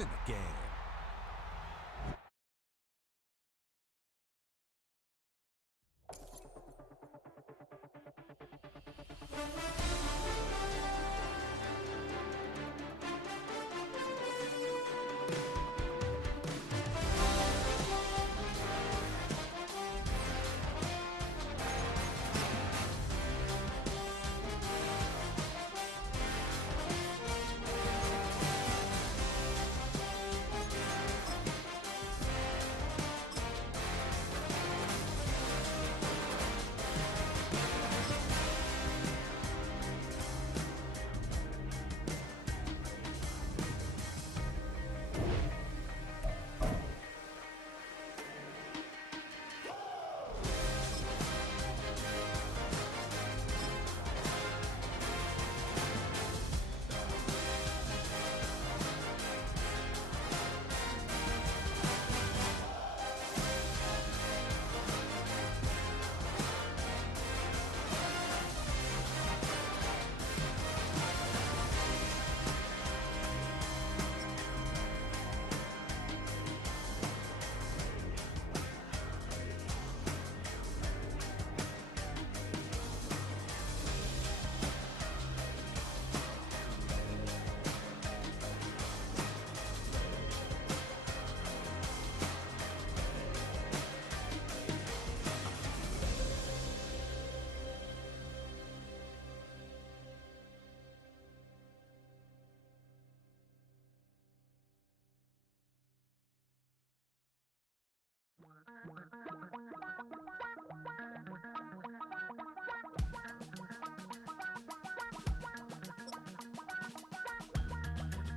in the game.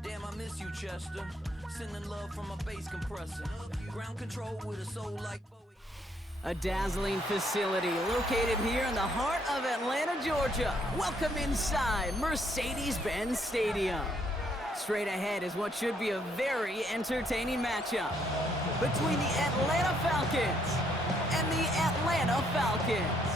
Damn, I miss you, Chester. Sending love from a bass compressor. Ground control with a soul like Bowie. A dazzling facility located here in the heart of Atlanta, Georgia. Welcome inside Mercedes-Benz Stadium. Straight ahead is what should be a very entertaining matchup between the Atlanta Falcons and the Atlanta Falcons.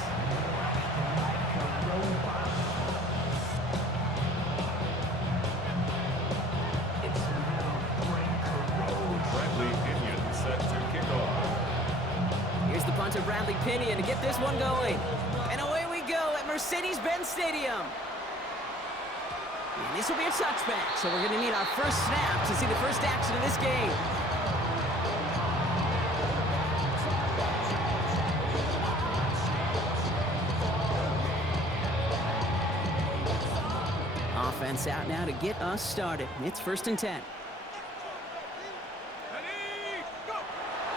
Here's the punter, Bradley Pinion, to get this one going. And away we go at Mercedes-Benz Stadium. And this will be a touchback, so we're going to need our first snap to see the first action of this game. Offense out now to get us started. It's 1st and 10.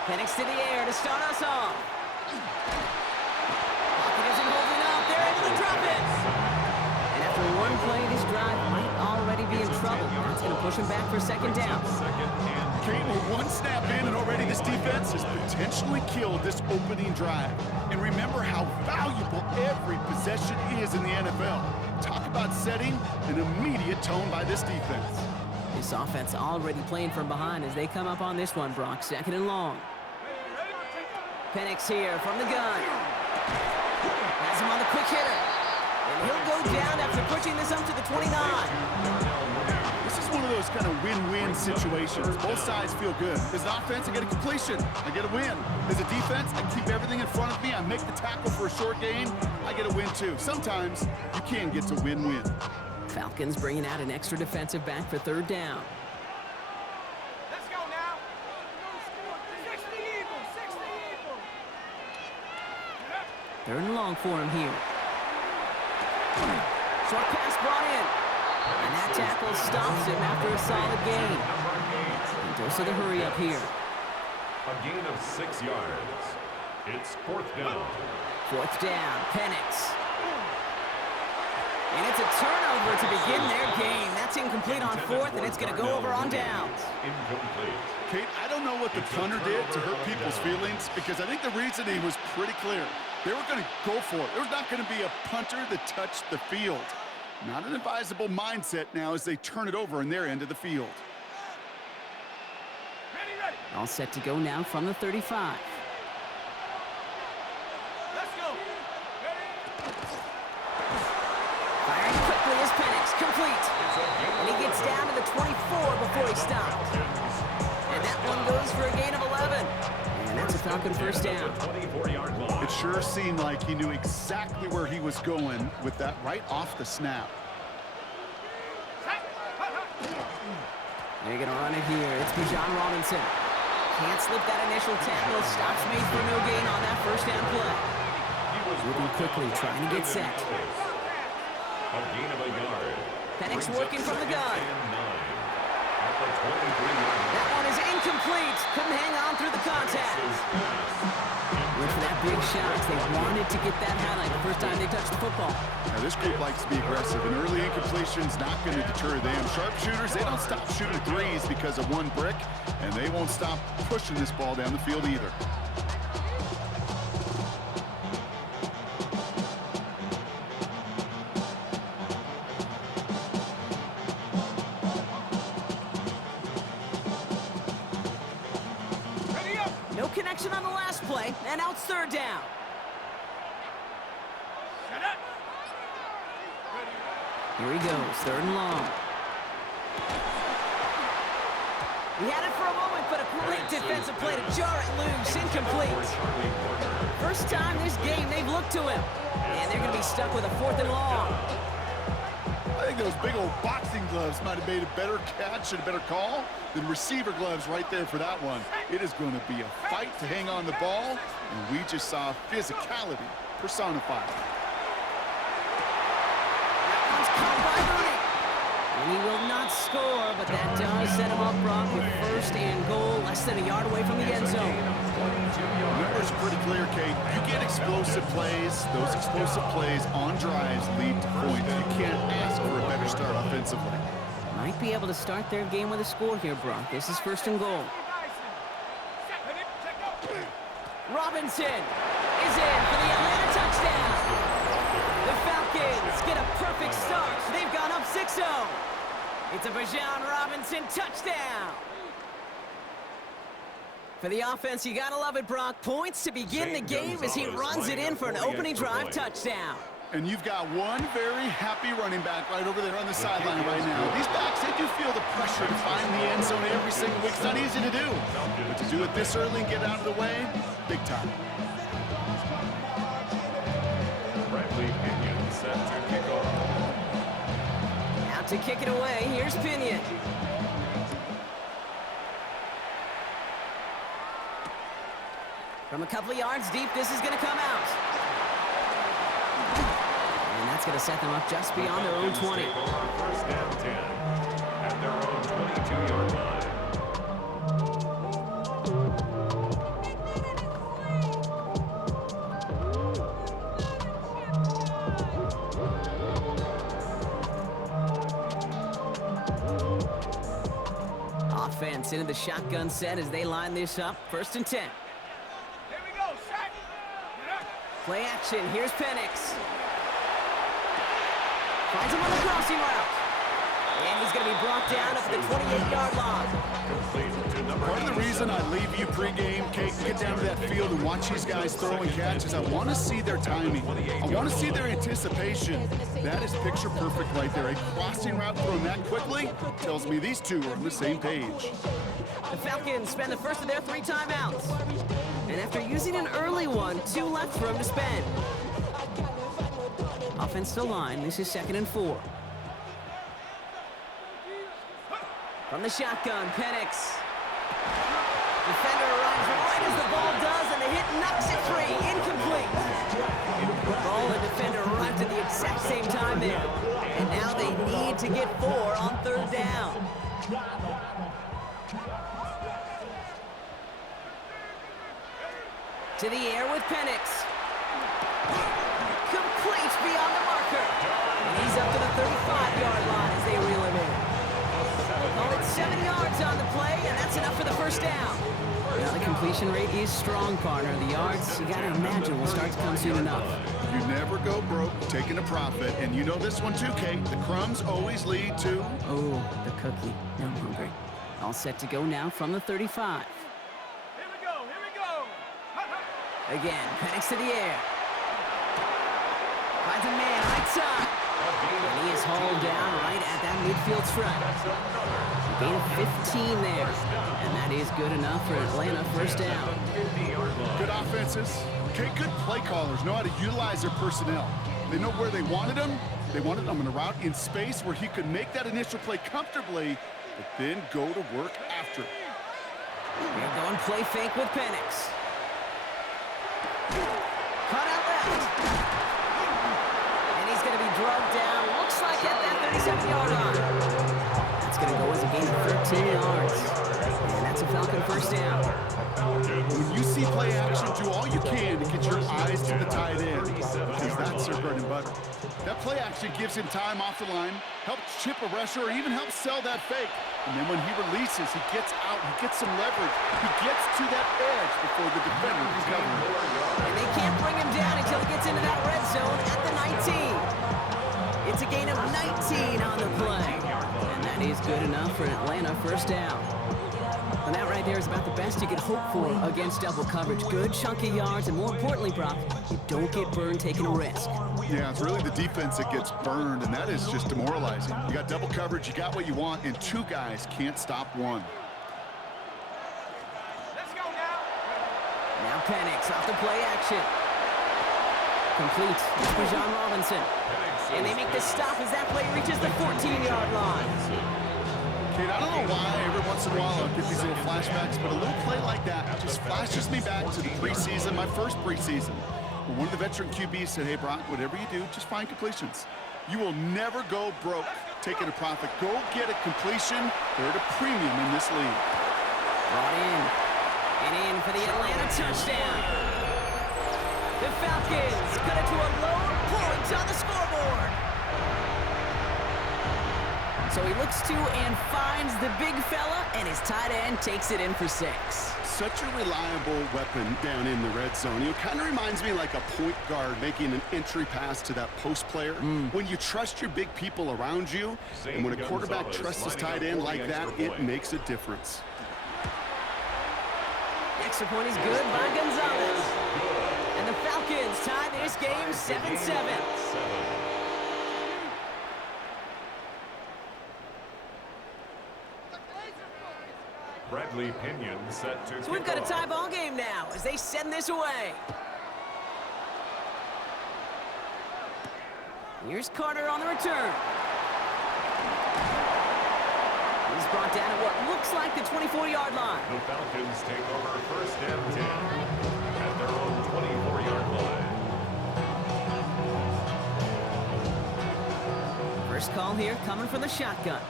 Penix to the air to start us off. Pocket isn't holding up. They're able to drop it. And after one play, this drive might already be in trouble. That's going to push him back for 2nd down. Kate, we're one snap in, and already this defense has potentially killed this opening drive. And remember how valuable every possession is in the NFL. Talk about setting an immediate tone by this defense. This offense already playing from behind as they come up on this one, Brock. 2nd and long. Penix here from the gun. Has him on the quick hitter. And he'll go down after pushing this up to the 29. This is one of those kind of win-win situations. Both sides feel good. As an offense, I get a completion. I get a win. As a defense, I keep everything in front of me. I make the tackle for a short gain. I get a win, too. Sometimes you can get to win-win. Falcons bringing out an extra defensive back for 3rd down. Let's go now. 60 Eagles, 60 Eagles. 3rd and long for him here. Short pass brought in. And that tackle stops him after a solid gain. And goes to the hurry up here. A gain of 6 yards. It's 4th down. 4th down, Penix. And it's a turnover to begin their game. That's incomplete on 4th, and it's going to go over on downs. Incomplete. Kate, I don't know what the punter did to hurt people's feelings, because I think the reasoning was pretty clear. They were going to go for it. There was not going to be a punter that touched the field. Not an advisable mindset now as they turn it over in their end of the field. Ready. All set to go now from the 35. Let's go. Firing quickly is Penix. complete. And he gets down to the 24 before he stopped. And that one goes for a gain of 11. And that's a Falcon first down. It sure seemed like he knew exactly where he was going with that right off the snap. They're going to run it here. It's Bijan Robinson. Can't slip that initial tackle. Stops made for no gain on that first down play. Moving quickly, trying to get set. A gain of a yard. Penix working from the gun. At the 23-yard line. That one is incomplete. Couldn't hang on through the contact. Went for that big shot. They wanted to get that highlight the first time they touched the football. Now, this group likes to be aggressive, and early incompletion's not going to deter them. Sharpshooters, they don't stop shooting threes because of one brick, and they won't stop pushing this ball down the field either. No connection on the last play, and now it's third down. Here he goes, third and long. He had it for a moment, but a great defensive play to jar it loose, incomplete. First time this game they've looked to him, and they're going to be stuck with a fourth and long. I think those big old boxing gloves might have made a better catch and a better call than receiver gloves right there for that one. It is going to be a fight to hang on the ball, and we just saw physicality personified. That one's caught by Mooney. And he will not score, but that does set him up, Brock, with first and goal, less than a yard away from the end zone. The numbers are pretty clear, Kate. You get explosive plays. Those explosive plays on drives lead to points. You can't ask for a better start offensively. Might be able to start their game with a score here, Brock. This is first and goal. Robinson is in for the Atlanta touchdown. The Falcons get a perfect start. They've gone up 6-0. It's a Bijan Robinson touchdown. For the offense, you gotta love it, Brock. Points to begin the game as he runs it in for an opening drive touchdown. And you've got one very happy running back right over there on the sideline right now. These backs, they do feel the pressure to find the end zone every single week. It's not easy to do. But to do it this early and get out of the way, big time. Bradley Pinion set to kick off. Out to kick it away, here's Pinion. From a couple of yards deep, this is going to come out. And that's going to set them up just beyond their own 20. First down 10 at their own 22-yard line. Offense into the shotgun set as they line this up. First and 10. Play action, here's Penix. Finds him on the crossing route. And he's going to be brought down up at the 28-yard line. Part of the reason I leave you pregame, Kate, get down to that field and watch these guys throw and catch is I want to see their timing. I want to see their anticipation. That is picture perfect right there. A crossing route thrown that quickly tells me these two are on the same page. The Falcons spend the first of their 3 timeouts. And after using an early one, 2 left for him to spend. Offensive line, this is 2nd and 4. From the shotgun, Penix. Defender arrives right as the ball does, and the hit knocks it free. Incomplete. Ball and defender arrived at the exact same time there. And now they need to get 4 on 3rd down. To the air with Penix. Complete beyond the marker. And he's up to the 35-yard line as they reel him in. Call it 7 yards on the play, and that's enough for the first down. Now the completion rate is strong, partner. The yards, you gotta imagine, will start to come soon enough. You never go broke taking a profit, and you know this one too, Kate. The crumbs always lead to... Oh, the cookie. Now I'm hungry. All set to go now from the 35. Here we go, here we go. Again, Penix to the air. Finds a man right side. And he is hauled down right midfield stripe. A gain of 15 there. And that is good enough for Atlanta first down. Good offenses. Okay, good play callers know how to utilize their personnel. They know where they wanted him. They wanted him in a route in space where he could make that initial play comfortably, but then go to work after it. They're going play fake with Penix. Cut out left. And he's going to be drugged down. Looks like at that 37-yard line. That's going to go as a gain of 13 yards. And that's a Falcon first down. When you see play action, do all you can to get your eyes to the tight end, because that's their bread and butter. That play action gives him time off the line, helps chip a rusher, or even helps sell that fake. And then when he releases, he gets out, he gets some leverage. He gets to that edge before the defender can cover him. And they can't bring him down until he gets into that red zone at the 19. It's a gain of 19 on the play. And that is good enough for an Atlanta first down. And that right there is about the best you can hope for against double coverage. Good chunky yards, and more importantly, Brock, you don't get burned taking a risk. Yeah, it's really the defense that gets burned, and that is just demoralizing. You got double coverage, you got what you want, and two guys can't stop one. Let's go now. Now Penix off the play action. Complete. It's for John Robinson. And they make the stop as that play reaches the 14-yard line. Kate, I don't know why every once in a while I'll get these little flashbacks, but a little play like that just flashes me back to the preseason, my first preseason. When one of the veteran QBs said, hey, Brock, whatever you do, just find completions. You will never go broke taking a profit. Go get a completion. They're at a premium in this league. Brought in. And in for the Atlanta touchdown. The Falcons cut it to a lone point on the scoreboard. So he looks to and finds the big fella, and his tight end takes it in for 6. Such a reliable weapon down in the red zone. It kind of reminds me like a point guard making an entry pass to that post player. When you trust your big people around you, and when a quarterback trusts his tight end like that, it makes a difference. Extra point is good by Gonzalez. And the Falcons tie this game 7-7. Bradley Pinion set to So we've got a tie ball game now as they send this away. Here's Carter on the return. He's brought down at what looks like the 24-yard line. The Falcons take over first and 10 at their own 24-yard line. First call here coming from the shotgun.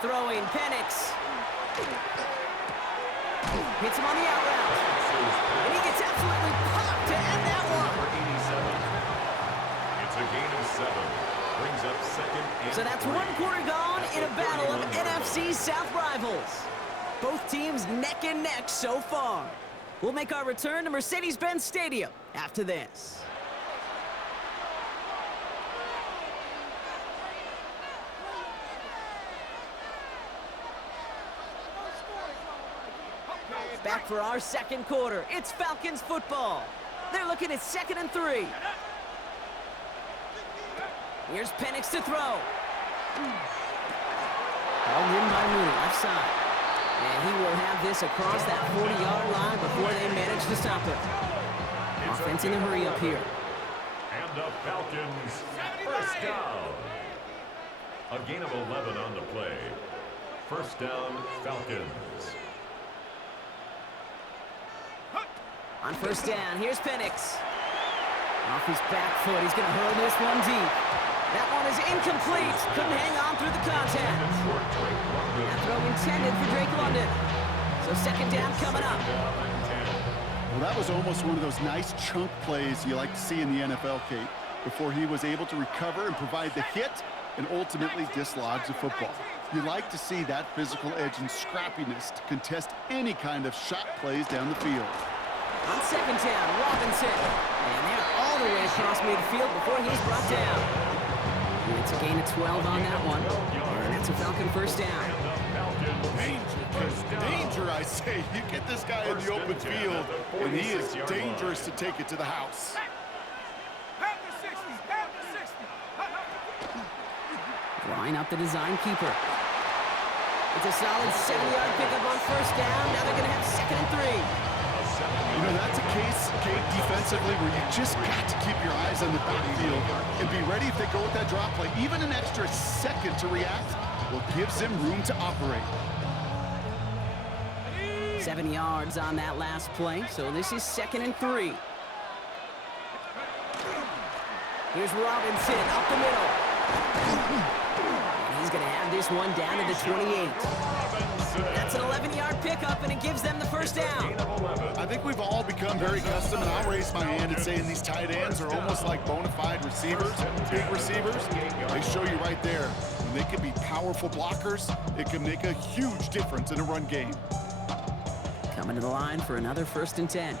Throwing Penix. Hits him on the out route. And he gets absolutely popped to end that one. It's a gain of 7. Brings up second and So that's 3. 1 quarter gone in a battle of NFC South rivals. Both teams neck and neck so far. We'll make our return to Mercedes-Benz Stadium after this. Back for our second quarter. It's Falcons football. They're looking at 2nd and 3. Here's Penix to throw. Held in by Mooney, left side. And he will have this across that 40-yard line before they manage to stop it. Offense in the hurry up here. And the Falcons first down. A gain of 11 on the play. First down, Falcons. On first down, here's Penix. Off his back foot, he's going to hurl this one deep. That one is incomplete. Couldn't hang on through the contact. That throw intended for Drake London. So second down coming up. Well, that was almost one of those nice chunk plays you like to see in the NFL, Kate, before he was able to recover and provide the hit and ultimately dislodge the football. You like to see that physical edge and scrappiness to contest any kind of shot plays down the field. On second down, Robinson. And they're all the way across midfield before he's brought down. And it's a gain of 12 on that one. And that's a Falcon first down. Danger, I say. You get this guy in the open field, and he is dangerous to take it to the house. Line up the design keeper. It's a solid 70-yard pickup on first down. Now they're going to have 2nd and 3. You know, that's a case, Kate, defensively, where you just got to keep your eyes on the backfield and be ready if they go with that drop play. Even an extra second to react, well, gives them room to operate. 7 yards on that last play, so this is 2nd and 3. Here's Robinson up the middle. He's going to have this one down to the 28. That's an 11-yard pickup, and it gives them the first down. I think we've all become very accustomed, and I'll raise my hand and say these tight ends are almost like bona fide receivers, big receivers. They show you right there. When they can be powerful blockers, it can make a huge difference in a run game. Coming to the line for another 1st and 10.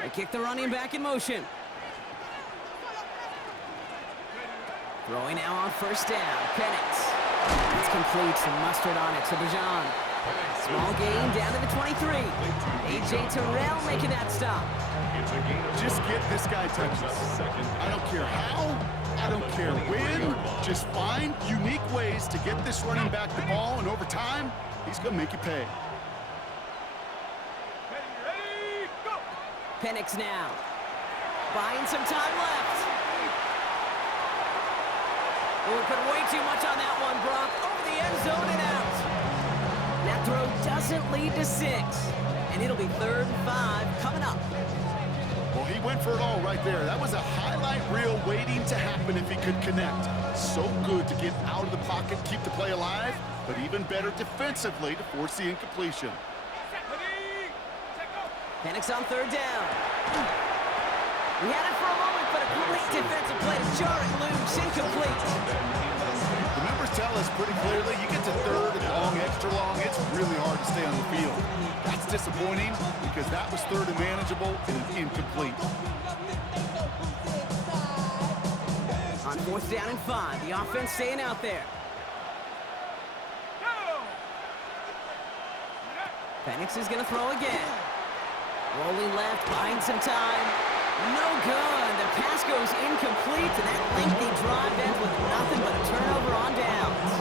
They kick the running back in motion. Throwing now on first down. Penix. It's complete. Some mustard on it to Bajan. Small gain down to the 23. A.J. Terrell making that stop. Just get this guy touches. I don't care how. I don't care when. Just find unique ways to get this running back the ball, and over time, he's going to make you pay. Penix now. Buying some time left. Oh, we put way too much on that one, Brock. Over the end zone and out. That throw doesn't lead to 6. And it'll be 3rd and 5 coming up. Well, he went for it all right there. That was a highlight reel waiting to happen if he could connect. So good to get out of the pocket, keep the play alive, but even better defensively to force the incompletion. Penix on 3rd down. We had it for a moment, but a great defensive play to jar it loose, incomplete. The numbers tell us pretty clearly, you get to 3rd and long, extra long, it's really hard to stay on the field. That's disappointing because that was 3rd and manageable and incomplete. On 4th down and 5, the offense staying out there. Penix is going to throw again. Rolling left, buying some time. No good. The pass goes incomplete, and that lengthy drive ends with nothing but a turnover on downs.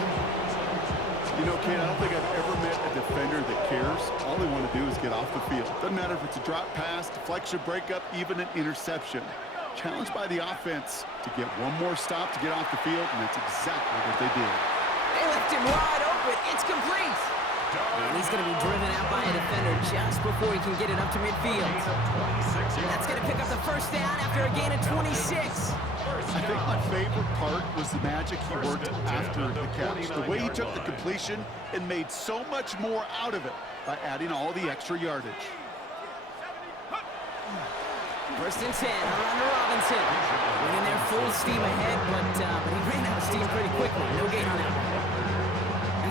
You know, Ken, I don't think I've ever met a defender that cares. All they want to do is get off the field. Doesn't matter if it's a drop pass, deflection, breakup, even an interception. Challenged by the offense to get one more stop to get off the field, and that's exactly what they did. They left him wide open. It's complete. And he's going to be driven out by a defender just before he can get it up to midfield. That's going to pick up the first down after a gain of 26. I think my favorite part was the magic he worked after the catch. The way he took the completion and made so much more out of it by adding all the extra yardage. 1st and 10 around to Robinson. Went in there full steam ahead, but he ran out of steam pretty quickly. No gain on that one.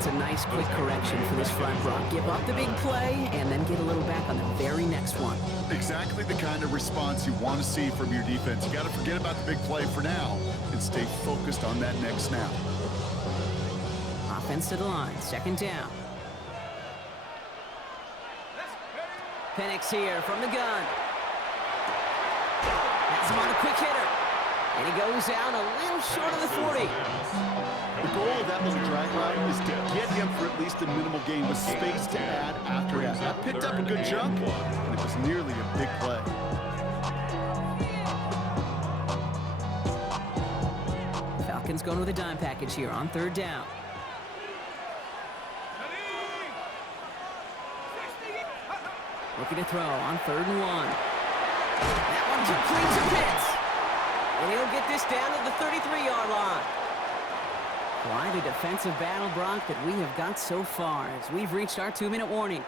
That's a nice quick correction for this front, Brock. Give up the big play and then get a little back on the very next one. Exactly the kind of response you want to see from your defense. You got to forget about the big play for now and stay focused on that next snap. Offense to the line, 2nd down. Penix here from the gun. Has him on the quick hitter. And he goes down a little short of the 40. The goal of that little drag route is to get him for at least a minimal gain with space to add after that. That picked up a good chunk, and it was nearly a big play. Falcons going with a dime package here on 3rd down. Looking to throw on 3rd and 1. That one complete to Pitts. And he'll get this down to the 33-yard line. Quite a defensive battle, Brock, that we have got so far as we've reached our 2-minute warning.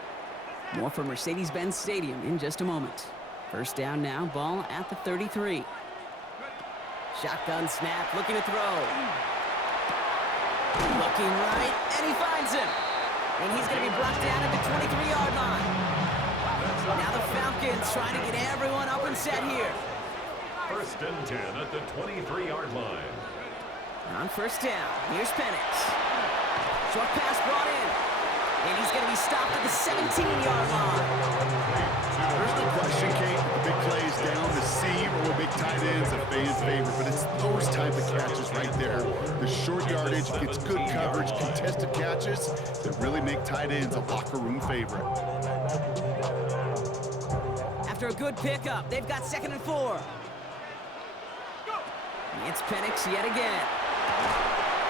More from Mercedes-Benz Stadium in just a moment. 1st down now, ball at the 33. Shotgun snap, looking to throw. Looking right, and he finds him. And he's going to be brought down at the 23-yard line. Now the Falcons trying to get everyone up and set here. 1st and 10 at the 23-yard line. On 1st down, here's Penix. Short pass brought in. And he's going to be stopped at the 17-yard line. There's no question, Kate, the big plays down the seam or with big tight ends. fan favorite, but it's those type of catches right there. The short yardage, gets good coverage, contested catches that really make tight ends a locker room favorite. After a good pickup, they've got 2nd and 4. It's Penix yet again.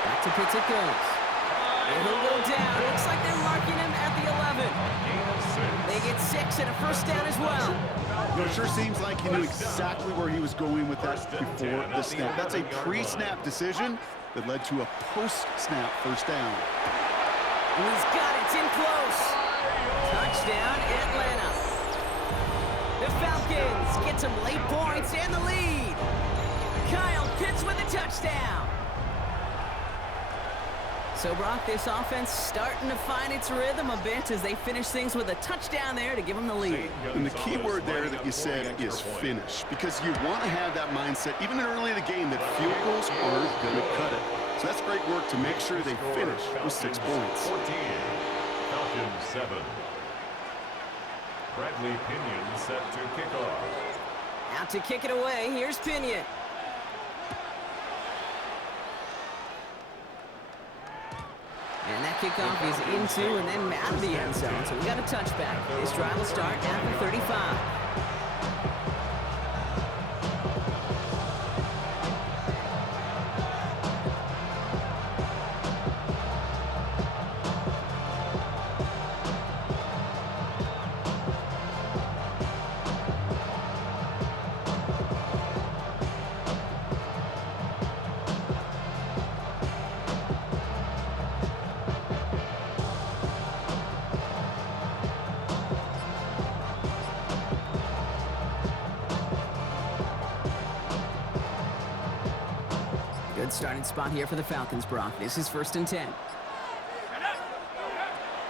Back to Pitts it goes. And he'll go down. Looks like they're marking him at the 11. They get 6 and a first down as well. It sure seems like he knew exactly where he was going with that before the snap. That's a pre-snap decision that led to a post-snap first down. And he's got it. It's in close. Touchdown, Atlanta. The Falcons get some late points and the lead. Kyle Pitts with a touchdown. So, Brock, this offense starting to find its rhythm a bit as they finish things with a touchdown there to give them the lead. And the key word there that you said is finish, because you want to have that mindset, even early in the game, that field goals aren't going to cut it. So that's great work to make sure they finish with 6 points. 14, Falcons 7. Bradley Pinion set to kick off. Out to kick it away, here's Pinion. And that kickoff is into and then out of the end zone. So we got a touchback. This drive will start at the 35. Good starting spot here for the Falcons, Brock. This is 1st and 10.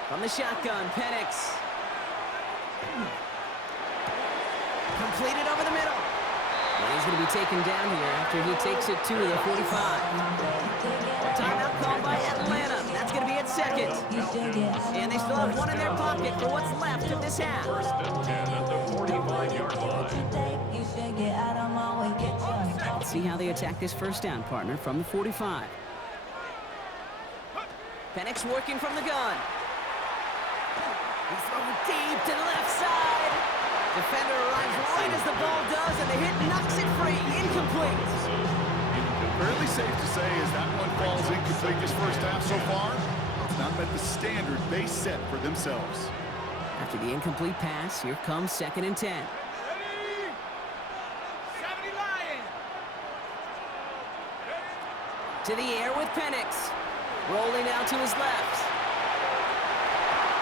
From the shotgun, Penix. Completed over the middle. And he's going to be taken down here after he takes it to the 45. Timeout called by Atlanta. That's going to be at 2nd. And they still have 1 in their pocket for what's left of this half. 1st and 10 at the 45-yard line. Let's see how they attack this first down, partner, from the 45. Penix working from the gun. He's throwing deep to the left side. Defender arrives right as the ball does, and the hit knocks it free. Incomplete. Fairly safe to say as that one falls incomplete this first half so far, it's not met the standard they set for themselves. After the incomplete pass, here comes 2nd and 10. To the air with Penix. Rolling out to his left.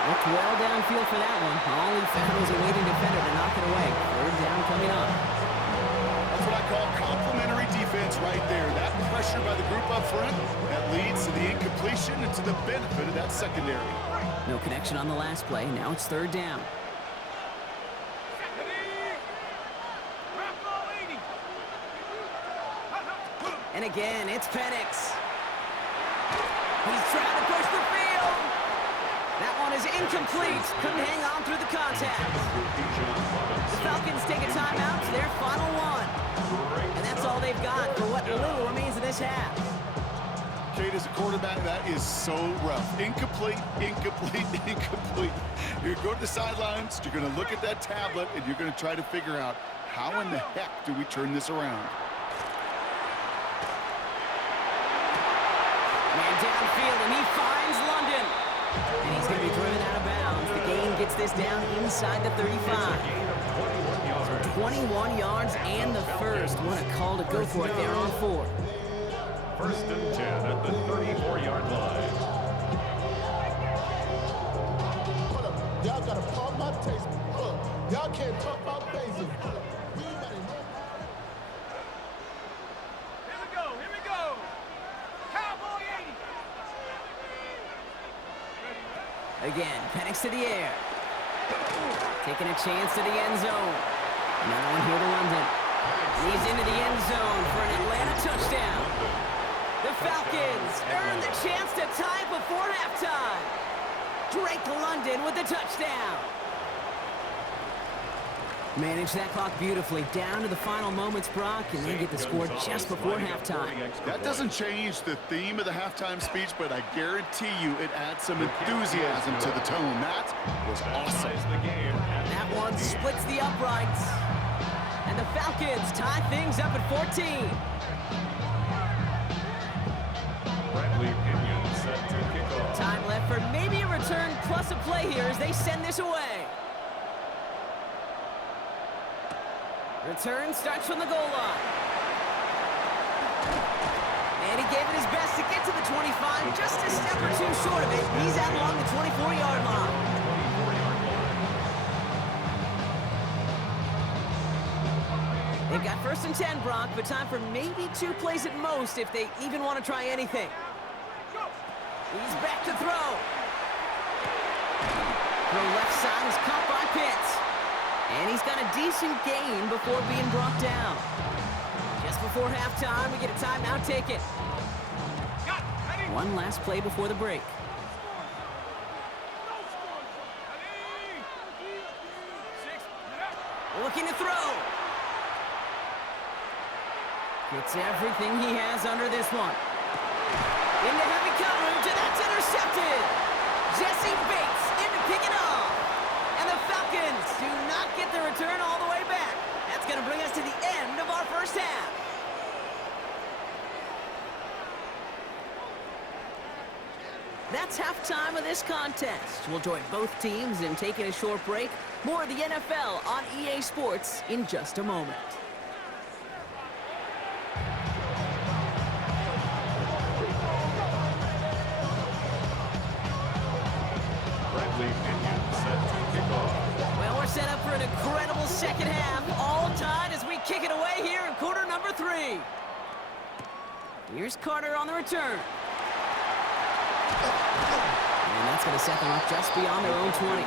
Looked well downfield for that one. All he found was a waiting defender to knock it away. 3rd down coming up. That's what I call complimentary defense right there. That pressure by the group up front, that leads to the incompletion and to the benefit of that secondary. No connection on the last play. Now it's 3rd down. And again, it's Penix. He's trying to push the field. That one is incomplete. Couldn't hang on through the contact. The Falcons take a timeout to their final 1. And that's all they've got for what little remains of this half. Kate, as a quarterback, that is so rough. Incomplete, incomplete, incomplete. You're going to the sidelines, you're going to look at that tablet, and you're going to try to figure out how in the heck do we turn this around. Man downfield, and he finds London. And he's going to be driven out of bounds. The gain gets this down inside the 35. 21 yards and the first. What a call to go for it there on 4. 1st and 10 at the 34-yard line. Hold up. Y'all got to pump my taste. Hold up. Y'all can't talk about bases. Here we go. Cowboy 80. Again, Penix to the air. Taking a chance to the end zone. Another one here to London. He's into the end zone for an Atlanta touchdown. The Falcons earn the chance to tie before halftime. Drake London with the touchdown. Manage that clock beautifully. Down to the final moments, Brock, and they get the score just before halftime. That doesn't change the theme of the halftime speech, but I guarantee you it adds some enthusiasm to the tone. That was awesome. That one splits the uprights. And the Falcons tie things up at 14. Time left for maybe a return plus a play here as they send this away. Return starts from the goal line. And he gave it his best to get to the 25, just a step or two short of it. He's out along the 24-yard line. They've got 1st and 10, Brock, but time for maybe 2 plays at most if they even want to try anything. He's back to throw. Throw left side is caught by Pitts. And he's got a decent gain before being brought down. Just before halftime, we get a timeout taken. One last play before the break. Looking to throw. Gets everything he has under this one. Into heavy coverage, and that's intercepted. Jesse Bates in to pick it off. And the Falcons do not get the return all the way back. That's going to bring us to the end of our first half. That's halftime of this contest. We'll join both teams in taking a short break. More of the NFL on EA Sports in just a moment. Well, we're set up for an incredible second half. All tied as we kick it away here in quarter number 3. Here's Carter on the return. And that's going to set them up just beyond their own 20.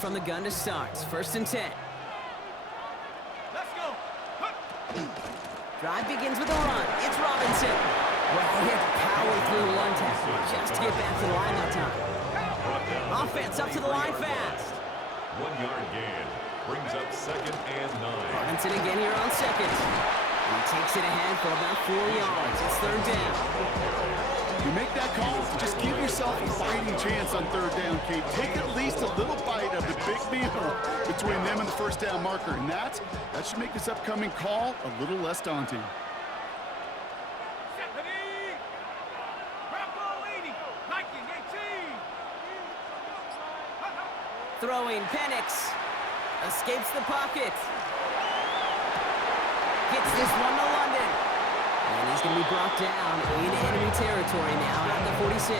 From the gun to start. 1st and 10. Let's go. Drive begins with a run. It's Robinson. Well, he had to power through one tackle just to get back to the line that time. Offense up to the line fast. 1-yard gain brings up 2nd and 9. Robinson again here on 2nd. He takes it ahead for about 4 yards. It's 3rd down. You make that call, just give yourself a fighting chance on 3rd down, Kate. Take at least a little bite of the big meal between them and the 1st down marker. And that should make this upcoming call a little less daunting. Throwing, Penix. Escapes the pocket. Gets this one to London. And he's going to be brought down in enemy territory now at the 46.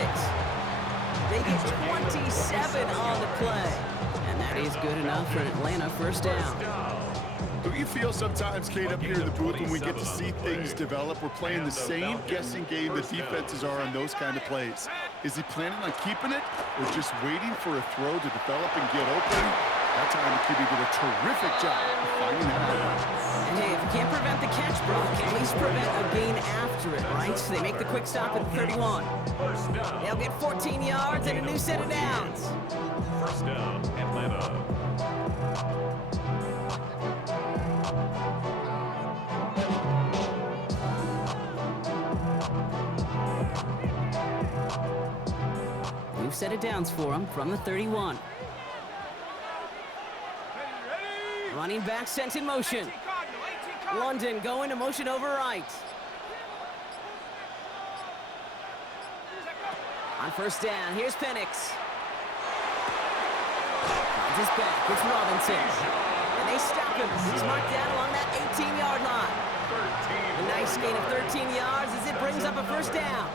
They get 27 on the play. And that is good enough for an Atlanta 1st down. Don't you feel sometimes, Kate, up here in the booth when we get to see things develop, we're playing the same guessing game the defenses are on those kind of plays? Is he planning on keeping it or just waiting for a throw to develop and get open? That time the QB did a terrific job of finding that out. And hey, if you can't prevent the catch, Brock, at least prevent a gain after it, right? So they make the quick stop at 31. They'll get 14 yards and a new set of downs. 1st down, Atlanta. New set of downs for him from the 31. Running back sent in motion. London going to motion over right. On 1st down, here's Penix. Finds his back, it's Robinson. And they stop him. He's marked down along that 18-yard line. A nice gain of 13 yards as it brings up a 1st down.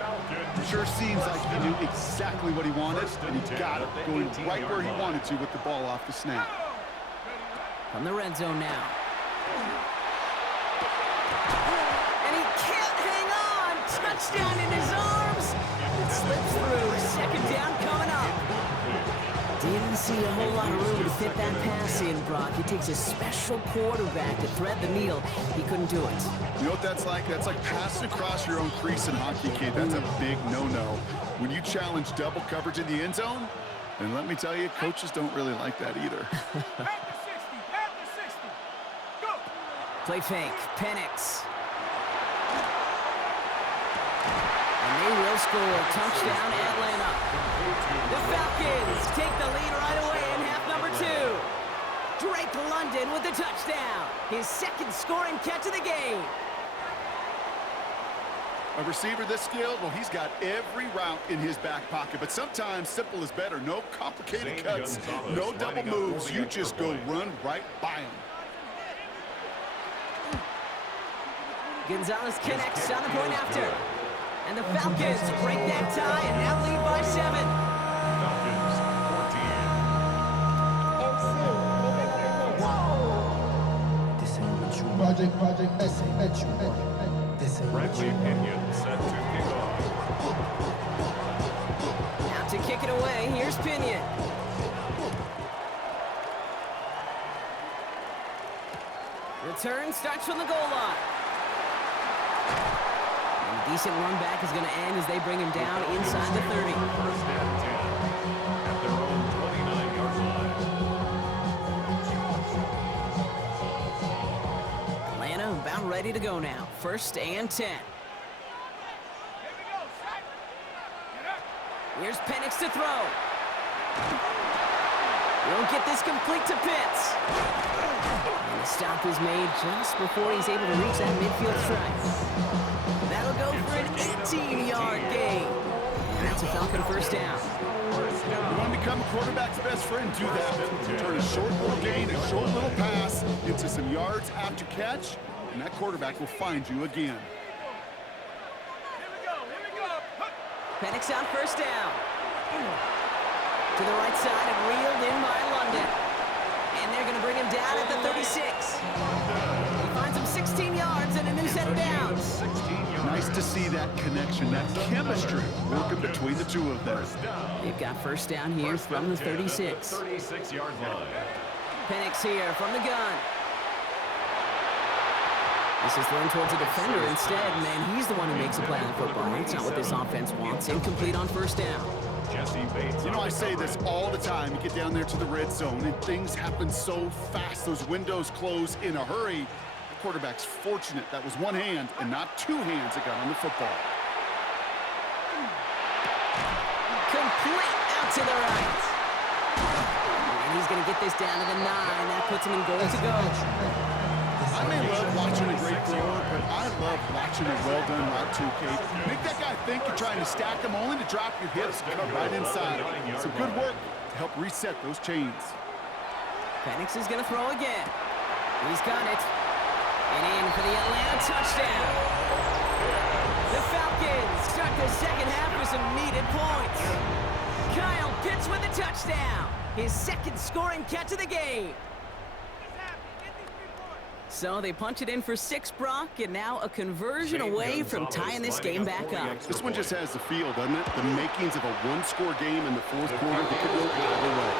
Sure seems like he knew exactly what he wanted, and he got it going right where he wanted to with the ball off the snap. From the red zone now. And he can't hang on. touchdown in his arms. It slips through. Second down coming up. Didn't see a whole lot of room to fit that pass in, Brock. It takes a special quarterback to thread the needle. He couldn't do it. You know what that's like? That's like passing across your own crease in hockey, kid. That's a big no-no. When you challenge double coverage in the end zone, and let me tell you, coaches don't really like that either. At the 60, go! Play fake. Penix. And they will score. Touchdown, Atlanta. The Falcons take the lead right away in half number 2. Drake London with the touchdown. His second scoring catch of the game. A receiver this skilled, well, he's got every route in his back pocket. But sometimes simple is better. No complicated cuts, no double moves. You just go run right by him. Gonzalez connects on the point after. And the Falcons break that tie and now lead by 7. Falcons 14. Project, Bradley Pinion set to kick off. Now to kick it away, here's Pinion. Return starts from the goal line. And a decent run back is going to end as they bring him down inside the 30. First and 10 at their own 29-yard line. Atlanta about ready to go now. First and 10. Here we go, strike! Get up! Here's Penix to throw. Won't get this complete to Pitts. And the stop is made just before he's able to reach that midfield strike. That'll go for an 18-yard gain. And that's a Falcon first down. You want to become a quarterback's best friend, do that. Turn a short little gain, a short little pass into some yards after catch, and that quarterback will find you again. Here we go! Penix on first down. To the right side and reeled in by London. And they're going to bring him down at the 36. He finds him 16 yards and a new set of downs. Nice to see that connection, that chemistry working between the two of them. They've got first down here from the 36. 36-yard line. Penix here from the gun. This is thrown towards a defender instead, and then he's the one who makes a play on football. That's not what this offense wants. Incomplete on first down. Jesse Bates. You know, I say this all the time. You get down there to the red zone, and things happen so fast. Those windows close in a hurry. The quarterback's fortunate that was one hand and not two hands that got on the football. Complete out to the right. And he's going to get this down to the 9. That puts him in goal to go. I may love watching a great thrower, but I love watching a well-done route too, Kate. Make that guy think you're trying to stack him only to drop your hips and come right inside. Some good work to help reset those chains. Penix is going to throw again. He's got it. And in for the Atlanta touchdown. The Falcons start the second half with some needed points. Kyle Pitts with a touchdown. His second scoring catch of the game. So they punch it in for 6, Brock, and now a conversion away from tying this game back up. This one just has the feel, doesn't it? The makings of a one-score game in the fourth quarter that could go either way.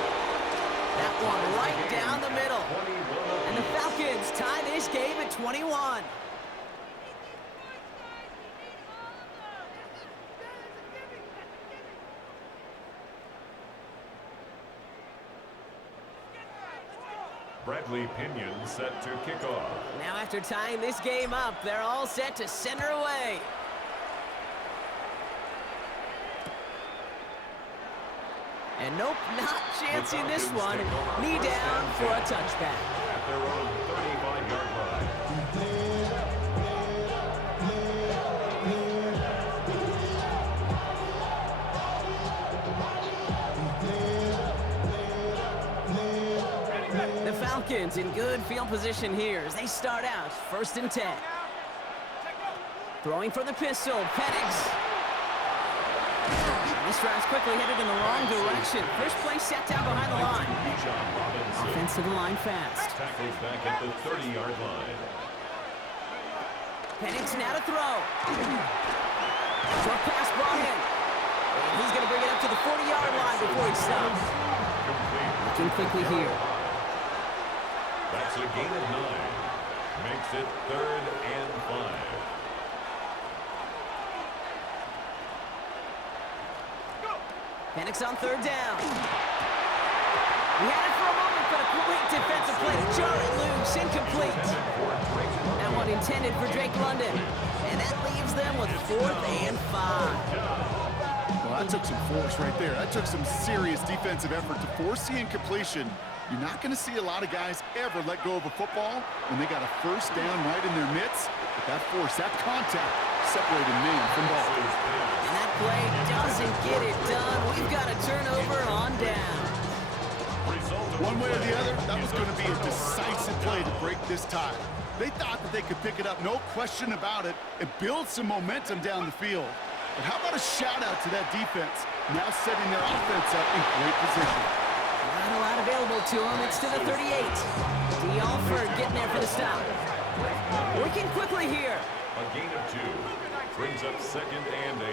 That one right down the middle. And the Falcons tie this game at 21. Bradley Pinion set to kick off. Now after tying this game up, they're all set to center away. And nope, not chancing this one. Knee down for a touchback. At their own 35-yard line. The Falcons in good field position here as they start out first and 10. Throwing for the pistol, Penix. This drive's quickly headed in the wrong direction. First play set down behind the line. Offense to the line fast. Tackles back at the 30-yard line. Penix now to throw. Short pass brought in. And he's going to bring it up to the 40-yard line before he stops. Looking quickly here. That's a gain of 9. Makes it 3rd and 5. Penix on 3rd down. He had it for a moment, but a great defensive play to jar it loose. Incomplete. That one intended for Drake London. And that leaves them with 4th and 5. Well, that took some force right there. That took some serious defensive effort to force the incompletion. You're not going to see a lot of guys ever let go of a football when they got a 1st down right in their midst. But that force, that contact, separated man from ball. And that play doesn't get it done. We've got a turnover on down. One way or the other, that was going to be a decisive play to break this tie. They thought that they could pick it up, no question about it, and build some momentum down the field. But how about a shout-out to that defense, now setting their offense up in great position. Not a lot available to him. It's to the 38. D. Alford getting there for the stop. Working quickly here. A gain of 2 brings up 2nd and 8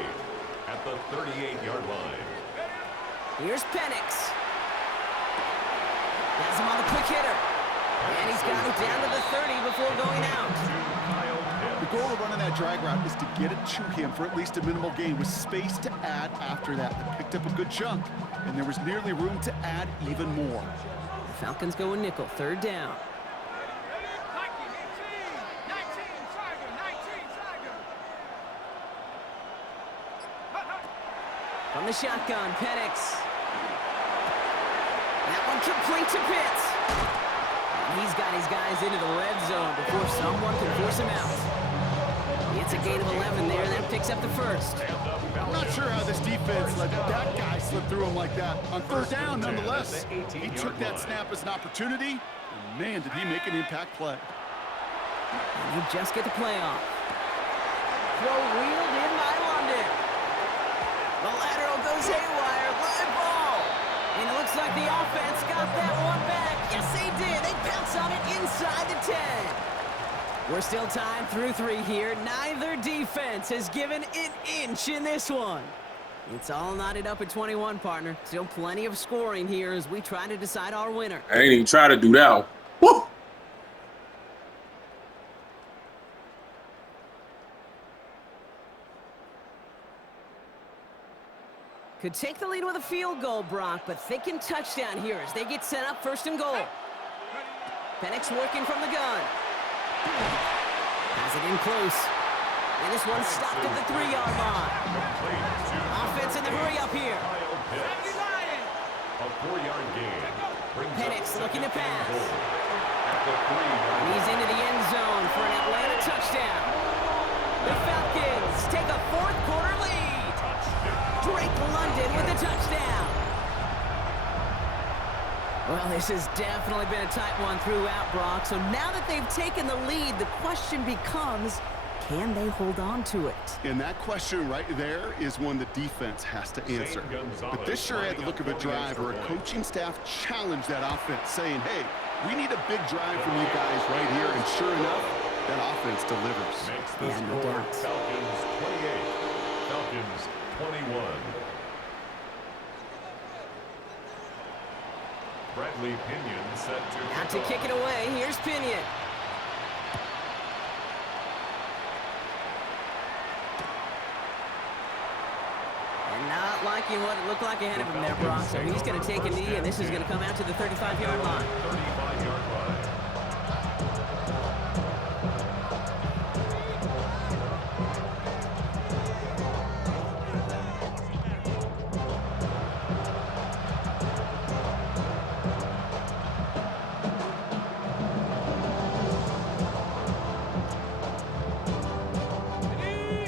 at the 38-yard line. Here's Penix. Has him on the quick hitter. And he's got it down to the 30 before going out. The goal of running that drag route is to get it to him for at least a minimal gain with space to add after that. They picked up a good chunk, and there was nearly room to add even more. The Falcons go a nickel, 3rd down. From the shotgun, Penix. That one complete to Pitts. And he's got his guys into the red zone before someone can force him out. It's a gain of 11 there. That picks up the 1st. I'm not sure how this defense let that guy slip through him like that. On 3rd down, nonetheless, he took that snap as an opportunity, and man, did he make an impact play. And you just get the play off. Throw wheeled in by London. The lateral goes haywire. Live ball. And it looks like the offense got that one back. Yes, they did. They pounce on it inside the 10. We're still tied through 3 here. Neither defense has given an inch in this one. It's all knotted up at 21, partner. Still plenty of scoring here as we try to decide our winner. I ain't even try to do that. Woo! Could take the lead with a field goal, Brock, but thinking touchdown here as they get set up 1st and goal. Penix working from the gun. Has it in close. And this one stopped at the 3-yard line. Offense in the hurry up here. A 4-yard gain. Penix looking to pass. He's into the end zone for an Atlanta touchdown. The Falcons take a 4th quarter lead. Drake London with a touchdown. Well, this has definitely been a tight one throughout, Brock. So now that they've taken the lead, the question becomes, can they hold on to it? And that question right there is one the defense has to answer. But this sure had the look of a drive where a coaching staff challenged that offense, saying, hey, we need a big drive from you guys right here. And sure enough, that offense delivers. Makes the score Falcons 28, Falcons 21. Bradley Pinion set to Out to kick it away. Here's Pinion. And not liking what it looked like ahead of him there, Brock. So he's going to take a knee, and this is going to come out to the 35-yard line. 35-yard line.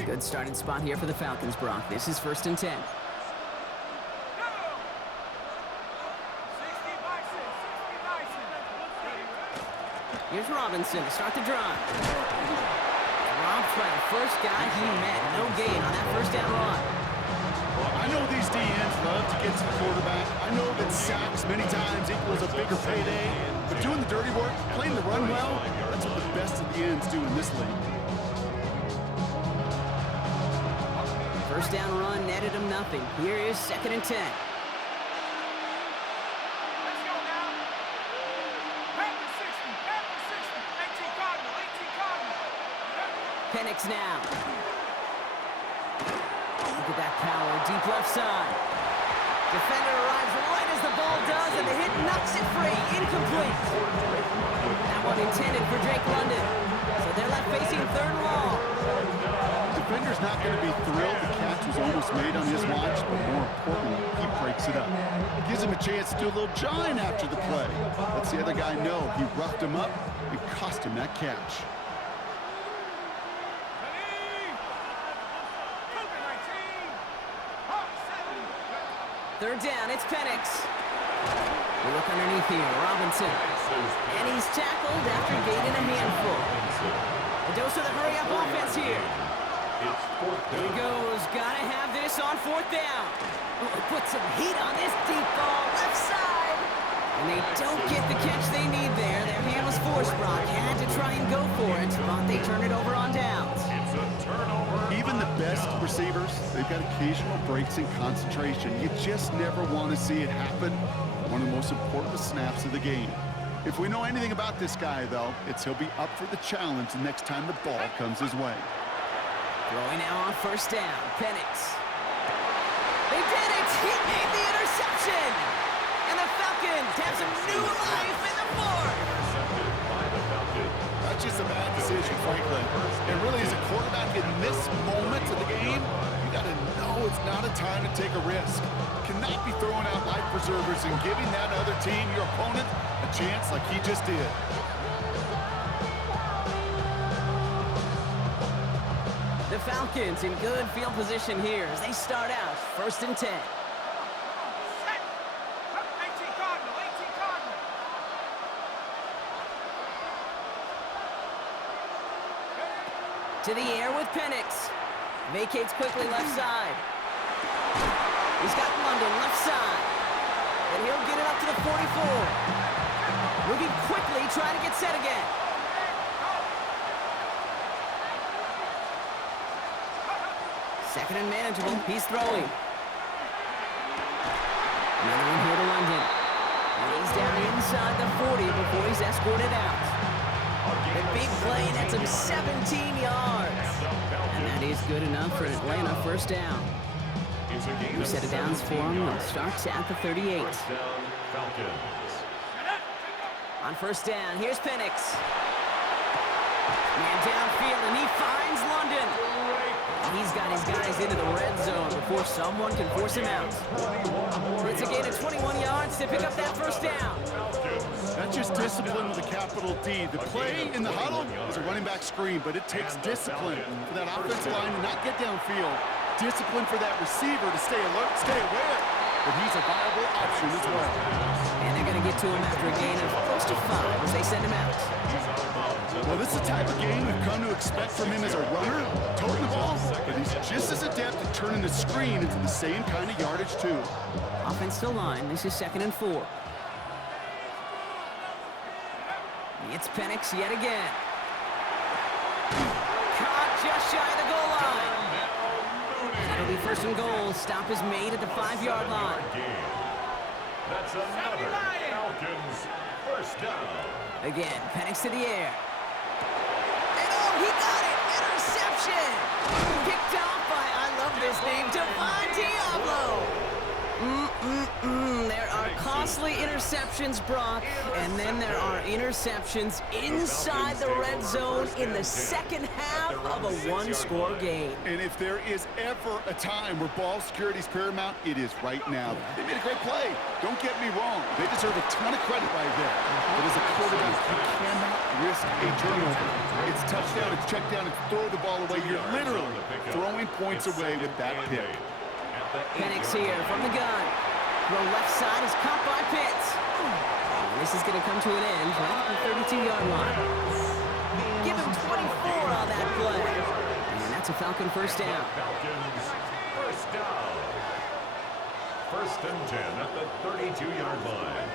Good starting spot here for the Falcons, Brock. This is 1st and 10. Here's Robinson to start the drive. Dropped by the first guy he met. No gain on that 1st down run. Well, I know these DNs love to get to the quarterback. I know that sacks many times equals a bigger payday. But doing the dirty work, playing the run well, that's what the best of the ends do in this league. First down run netted him nothing. Here is 2nd and 10. Let's go now. Panther 60, Panther 60. 18 Cardinal, 18 Cardinal. Penix now. Look at that power, deep left side. Defender arrives right as the ball does, and the hit knocks it free. Incomplete. That one intended for Drake London. So they're left facing 3rd and long. Defender's not going to be thrilled the catch was almost made on his watch, but more importantly, he breaks it up. Gives him a chance to do a little jawing after the play. Lets the other guy know he roughed him up and cost him that catch. Third down, it's Penix. We look underneath here, Robinson. And he's tackled after gaining a handful. A dose of the hurry-up offense here. Here he goes, gotta have this on 4th down. Put some heat on this deep ball, left side. And they don't get the catch they need there. Their hand was forced, Brock. Had to try and go for it, but they turn it over on downs. It's a turnover. Even the best receivers, they've got occasional breaks in concentration. You just never want to see it happen. One of the most important snaps of the game. If we know anything about this guy, though, it's he'll be up for the challenge the next time the ball comes his way. Throwing now on 1st down, Penix. They did it! He made the interception! And the Falcons have some new life in the 4th! That's just a bad decision, frankly. And really, as a quarterback in this moment of the game, you got to know it's not a time to take a risk. Cannot be throwing out life preservers and giving that other team, your opponent, a chance like he just did. The Falcons in good field position here as they start out 1st and 10. Set. 18 Cardinal, 18 Cardinal. To the air with Penix. Vacates quickly left side. He's got London left side. And he'll get it up to the 44. Moving quickly, trying to get set again. Second and manageable. He's throwing. Another one here to London. And he's down inside the 40 before he's escorted out. A big play, that's him 17 yards. And that is good enough for Atlanta 1st down. New set of downs for him. It starts at the 38. On 1st down, here's Penix. Man downfield, and he finds London. And he's got his guys into the red zone before someone can force him out. It's a gain of 21 yards to pick up that 1st down. That's just discipline with a capital D. The play in the huddle is a running back screen, but it takes discipline for that offensive line to not get downfield. Discipline for that receiver to stay alert, stay aware. But he's a viable option as well. And they're going to get to him after a gain of close to 5 as they send him out. Well, this is the type of game we've come to expect from him as a runner, toting the ball, but he's just as adept at turning the screen into the same kind of yardage, too. Offensive line, this is 2nd and 4. It's Penix yet again. Caught just shy of the goal line. It'll be 1st and goal. Stop is made at the 5-yard line. That's another Falcons 1st down. Again, Penix to the air. And oh, he got it! Interception! Picked off by, I love this name, Devon Diablo! There are costly interceptions, Brock, and then there are interceptions inside the red zone in the 2nd half of a 1-score game. And if there is ever a time where ball security is paramount, it is right now. They made a great play. Don't get me wrong. They deserve a ton of credit right there. But as a quarterback, you cannot risk a turnover. It's touchdown, it's check down, it's throw the ball away. You're literally throwing points away with that pick. Penix here from the gun. Throw left side is caught by Pitts. And this is going to come to an end right at the 32-yard line. Give him 24 on that play. And that's a Falcon 1st down. Falcons 1st down. 1st and 10 at the 32-yard line.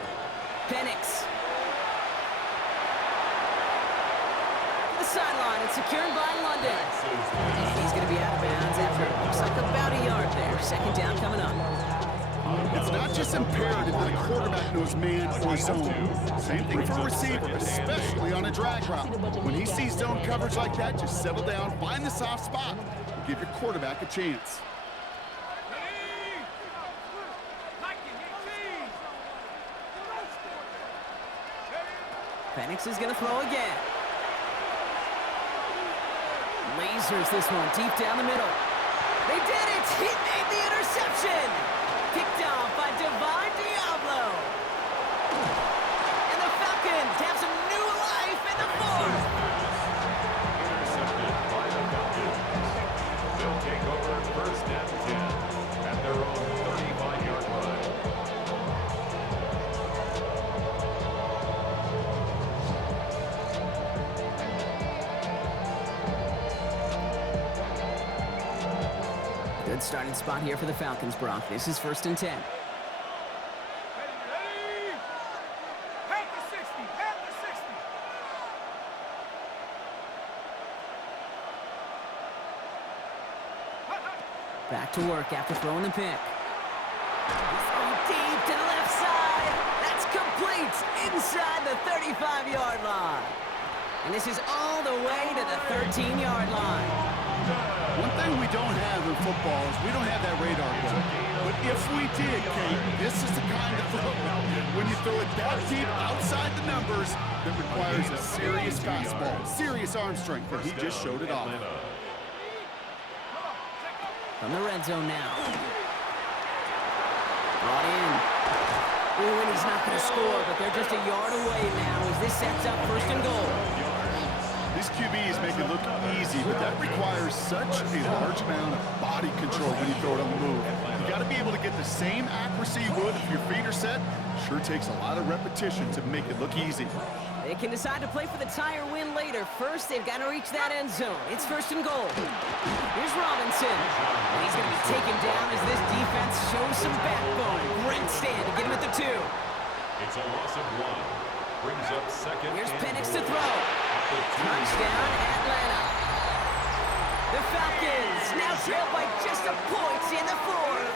Penix. The sideline, it's secured by London. And he's going to be out of bounds after it looks like about a Second down coming up. It's not just imperative that a quarterback knows man or zone. Same thing for a receiver, especially on a drag route. When he sees zone coverage like that, just settle down, find the soft spot, and give your quarterback a chance. Penix is going to throw again. Lasers this one deep down the middle. They did it! He made the interception! Picked off by Divine Diablo. And the Falcons have some new life in the fourth. Intercepted by the Falcons. They'll take over first and 10 at their own 35-yard line. Good starting spot here for the Falcons, Brock. This is first and 10. Ready? Panther 60, Panther 60. Back to work after throwing the pick. Throw deep to the left side. That's complete inside the 35-yard line. And this is all the way to the 13-yard line. One thing we don't have in football is we don't have that radar gun. But if we did, Kate, this is the kind of throw. When you throw it that deep outside the numbers, that requires a serious fastball, serious arm strength, and he just showed it off. From the red zone now. Brought in. Ooh, and he's not going to score, but they're just a yard away now as this sets up first and goal. These QBs make it look easy, but that requires such a large amount of body control when you throw it on the move. You got to be able to get the same accuracy you would if your feet are set. Sure takes a lot of repetition to make it look easy. They can decide to play for the tie or win later. First, they've got to reach that end zone. It's first and goal. Here's Robinson. And he's going to be taken down as this defense shows some backbone. Great stand to get him at the 2. It's a loss of 1. Brings up second. Here's and Penix goal. to throw. Touchdown, Atlanta. The Falcons now trail by just a point in the fourth.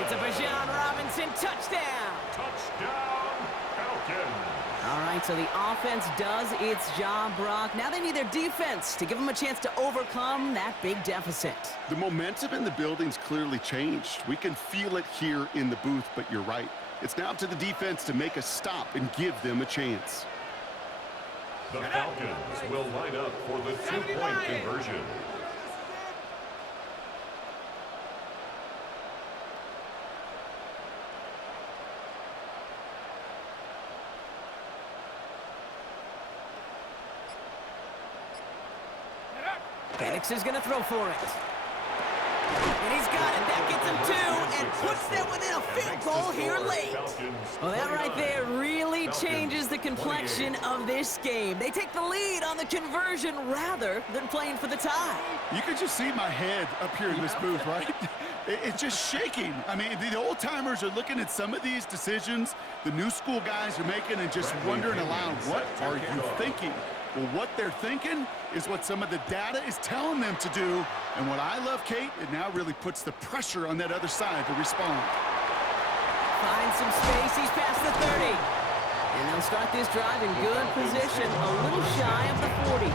It's a Bijan Robinson touchdown. Touchdown, Falcons. All right, so the offense does its job, Brock. Now they need their defense to give them a chance to overcome that big deficit. The momentum in the building's clearly changed. We can feel it here in the booth, but you're right. It's now up to the defense to make a stop and give them a chance. The Falcons will line up for the 2-point conversion. Penix is going to throw for it. And he's got it. That gets him 2 and puts them within a field goal here late. Well, that right there really changes the complexion of this game. They take the lead on the conversion rather than playing for the tie. You can just see my head up here in this booth, right? It's just shaking. I mean, the old-timers are looking at some of these decisions the new school guys are making and just wondering aloud, what are you thinking? Well, what they're thinking is what some of the data is telling them to do. And what I love, Kate, it now really puts the pressure on that other side to respond. Finds some space. He's past the 30. And they'll start this drive in good position, a little shy of the 40.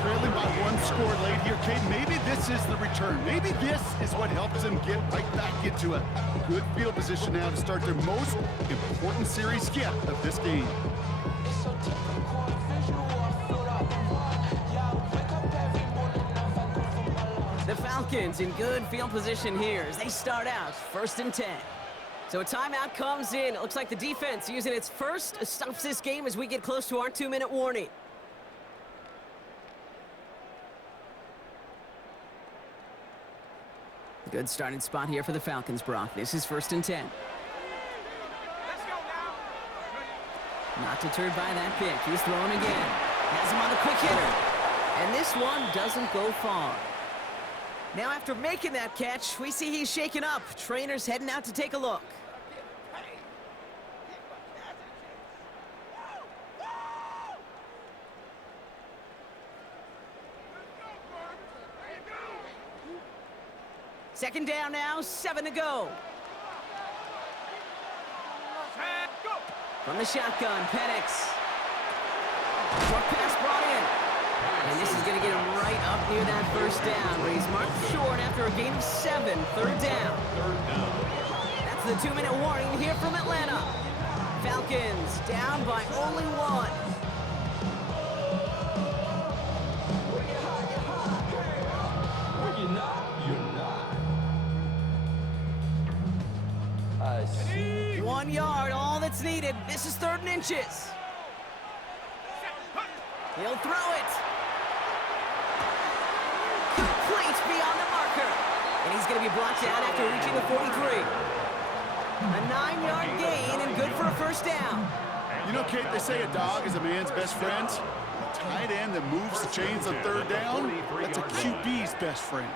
Trailing by 1 score late here, Kate. Maybe this is the return. Maybe this is what helps them get right back into a good field position now to start their most important series yet of this game. The Falcons in good field position here as they start out first and 10. So a timeout comes in. It looks like the defense using its first stops this game as we get close to our 2-minute warning. Good starting spot here for the Falcons, Brock. This is first and 10. Let's go now. Not deterred by that pick. He's throwing again. Has him on a quick hitter. And this one doesn't go far. Now after making that catch, we see he's shaken up. Trainer's heading out to take a look. Second down now, 7 to go. Set, go. From the shotgun, Penix. Short pass brought in. And this is going to get him right up near that first down, where he's marked short after a gain of 7, third down. That's the 2-minute warning here from Atlanta. Falcons down by only 1. You're not. 1 yard, all that's needed. This is 3rd and inches. He'll throw it. Complete beyond the marker. And he's going to be brought down after reaching the 43. A 9-yard gain and good for a first down. You know, Kate, they say a dog is a man's best friend. A tight end that moves the chains on 3rd down, that's a QB's best friend.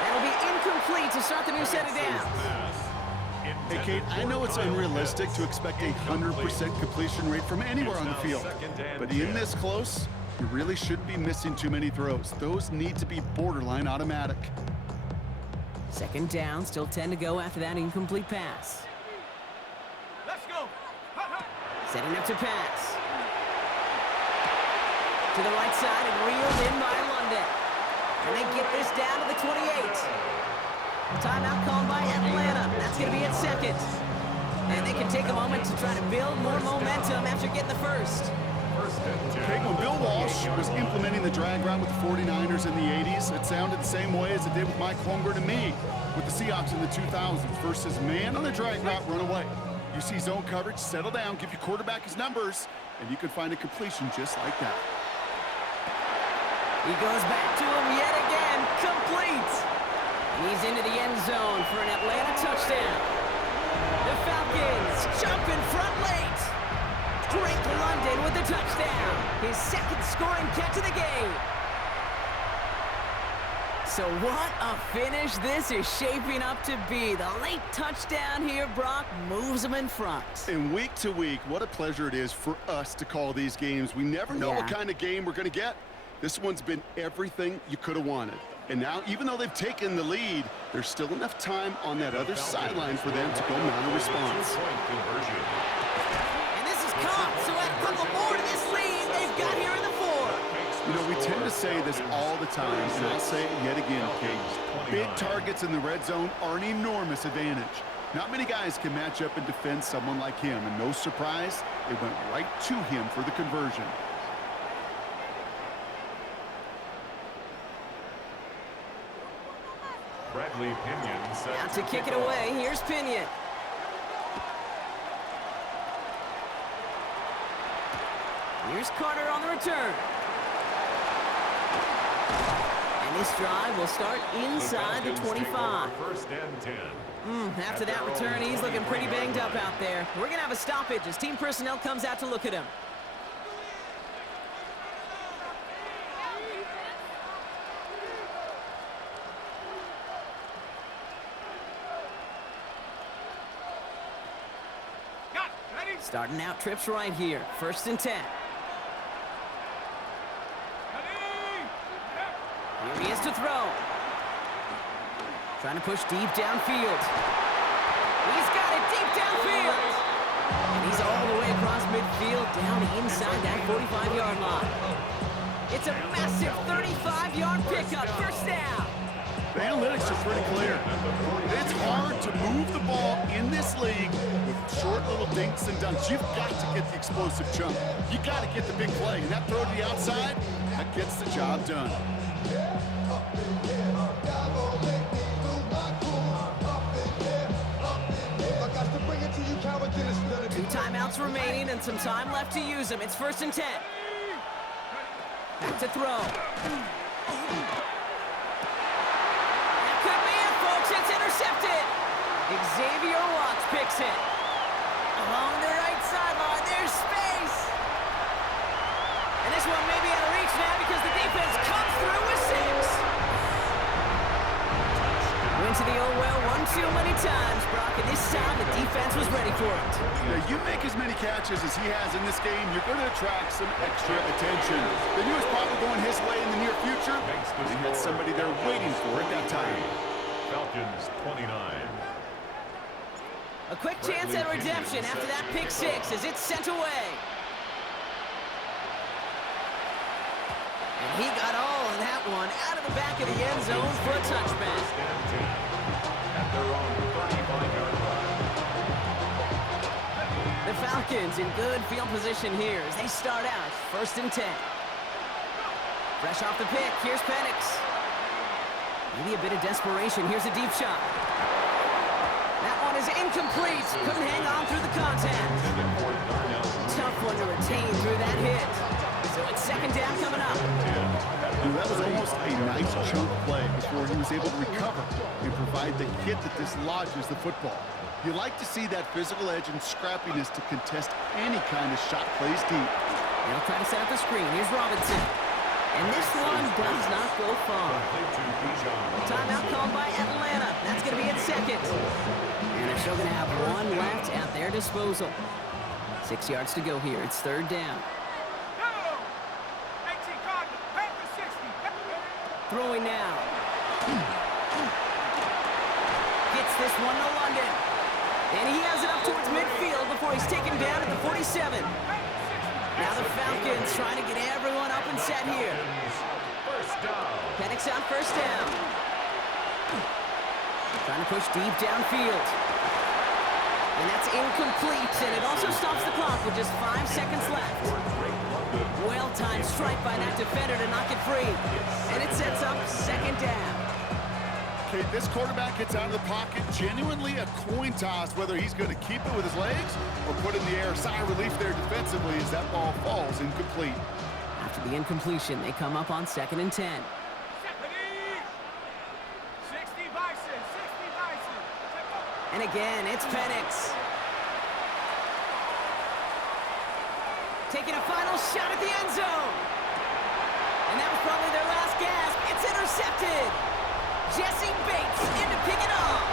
That'll be incomplete to start the new set of downs. Hey, Kate, I know it's unrealistic to expect a 100% completion rate from anywhere on the field. But in this close, you really shouldn't be missing too many throws. Those need to be borderline automatic. Second down, still 10 to go after that incomplete pass. Let's go. Setting up to pass. To the right side and reeled in by London. And they get this down to the 28. Timeout called by Atlanta. That's going to be at 2nd. And they can take a moment to try to build more momentum after getting the first. Okay, when Bill Walsh was implementing the drag route with the 49ers in the 80s, it sounded the same way as it did with Mike Holmgren and me with the Seahawks in the 2000s versus man on the drag route, run away. You see zone coverage, settle down, give your quarterback his numbers, and you can find a completion just like that. He goes back to him yet again, complete. He's into the end zone for an Atlanta touchdown. The Falcons jump in front late. Drake London with the touchdown. His 2nd scoring catch of the game. So what a finish this is shaping up to be. The late touchdown here, Brock, moves them in front. And week to week, what a pleasure it is for us to call these games. We never know what kind of game we're going to get. This one's been everything you could have wanted. And now, even though they've taken the lead, there's still enough time on that other sideline for them to go mount a response. And this is caught, so add a couple more to this lead they've got here in the 4. You know, we tend to say this all the time, and I'll say it yet again, Kate. Big targets in the red zone are an enormous advantage. Not many guys can match up and defend someone like him, and no surprise, they went right to him for the conversion. Bradley Pinion Out to kick it away. Here's Pinion. Here's Carter on the return. And this drive will start inside the 25. First and 10. After that return, he's looking pretty banged up out there. We're going to have a stoppage as team personnel comes out to look at him. Starting out trips right here. 1st and 10. Here he is to throw. Trying to push deep downfield. He's got it deep downfield. And he's all the way across midfield down inside that 45-yard line. It's a massive 35-yard pickup. First down. The analytics are pretty clear. It's hard to move the ball in this league with short little dinks and dunks. You've got to get the explosive jump. You got to get the big play. And that throw to the outside, that gets the job done. Two timeouts remaining and some time left to use them. It's 1st and 10. Back to throw. It's intercepted. Xavier Watts picks it. Along the right sideline, there's space. And this one may be out of reach now because the defense comes through with 6. Went to the old well one too many times, Brock, and this time the defense was ready for it. Now, you make as many catches as he has in this game, you're going to attract some extra attention. They knew it was probably going his way in the near future, they had somebody there waiting for it that time. Falcons 29. A quick chance at redemption after that pick six as it's sent away. And he got all of that one out of the back of the end zone for a touchback. At their own 35-yard line. The Falcons in good field position here as they start out 1st and 10. Fresh off the pick, here's Penix. Maybe a bit of desperation. Here's a deep shot. That one is incomplete. Couldn't hang on through the contact. Tough one to retain through that hit. So it's 2nd down coming up. That was almost a nice chunk play before he was able to recover and provide the hit that dislodges the football. You like to see that physical edge and scrappiness to contest any kind of shot plays deep. They'll try to set up the screen. Here's Robinson. And this one does not go far. Timeout called by Atlanta. That's going to be its 2nd. And they're still going to have one left at their disposal. 6 yards to go here. It's 3rd down. Throwing now. Gets this one to London. And he has it up towards midfield before he's taken down at the 47. Now the Falcons trying to get everyone up and set here. First down. Penix on 1st down. Trying to push deep downfield. And that's incomplete, and it also stops the clock with just 5 seconds left. Well-timed strike by that defender to knock it free. And it sets up 2nd down. Okay, this quarterback gets out of the pocket, genuinely a coin toss whether he's going to keep it with his legs or put in the air. Sigh of relief there defensively as that ball falls incomplete. After the incompletion, they come up on 2nd and 10. 60 Bison. And again, it's Penix. Taking a final shot at the end zone. And that was probably their last gasp. It's intercepted. Jesse Bates in to pick it off.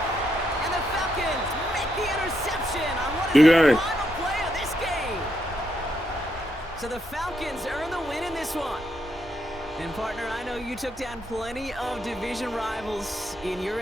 And the Falcons make the interception on what is the final play of this game. So the Falcons earn the win in this one. And partner, I know you took down plenty of division rivals in your